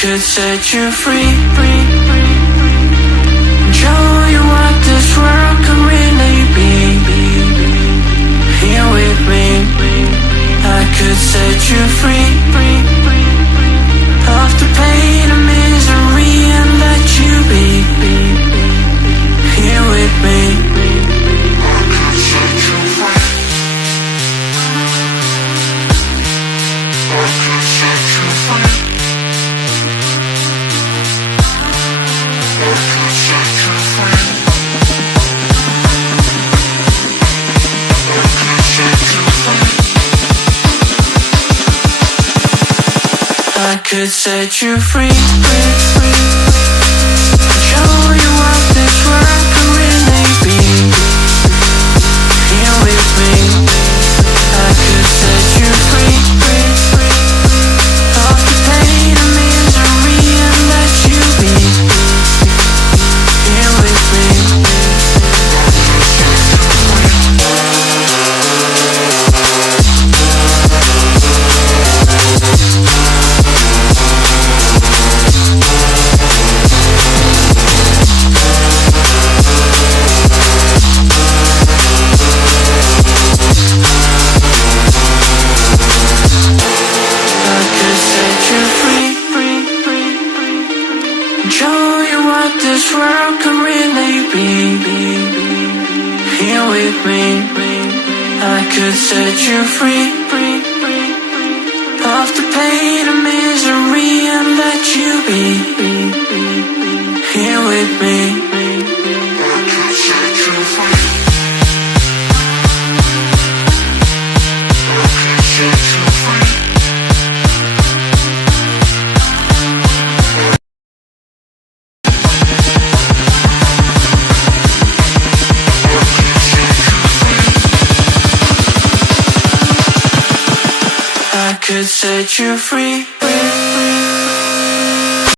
could set you free, show you what this world could really be. Here with me, I could set you free of the pain and misery and let you be. Here with me, I could set you free. I could set you free. I could set you free, show you what this world could really be. Here with me, I could set you free of the pain and misery and let you be. Here with me, show you what this world could really be. Here with me, I could set you free of the pain and misery and let you be. Here with me, I could set you free. I could set you free. I could set you free.